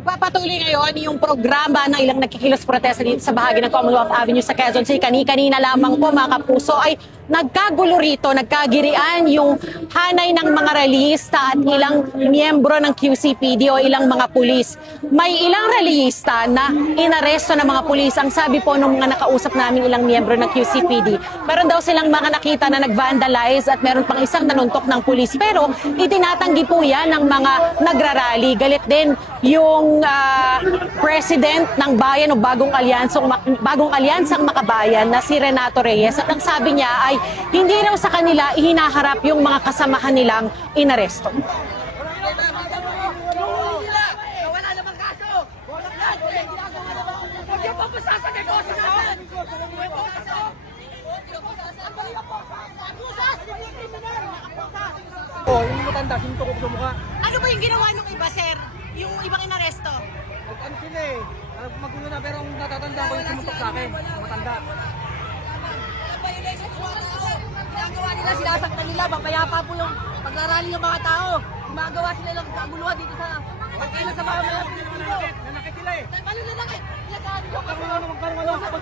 Nagpapatuloy ngayon yung programa ng ilang nakikilos protesta dito sa bahagi ng Commonwealth Avenue sa Quezon City. Kanina lamang po mga kapuso ay nagkagulo rito, nagkagirian yung hanay ng mga relihista at ilang miyembro ng QCPD o ilang mga pulis. May ilang relihista na inaresto ng mga pulis. Ang sabi po ng mga nakausap namin ilang miyembro ng QCPD, meron daw silang mga nakita na nag-vandalize at meron pang isang nanuntok ng pulis. Pero itinatanggi po yan ng mga nagrarally. Galit din yung president ng bayan o bagong alyansang makabayan na si Renato Reyes, at ang sabi niya ay hindi raw sa kanila ihinaharap yung mga kasamahan nilang inaresto. Yung matanda, sinuntok ko sa mukha. Ano ba yung ginawa nung iba, sir? Yung ibang inaresto? Ano sila eh? Magulo na, pero ang natatanda ko yung sinuntok sa akin. Matanda. Ginagawa nila, sinasaktan nila, mapayapa po yung pagrarally ng mga tao. Gumagawa sila ng kaguluhan dito sa pagkailan sa mga Nanakit sila eh. Paano nanakit? Pinagkaan nyo kasi. Magkaroon ako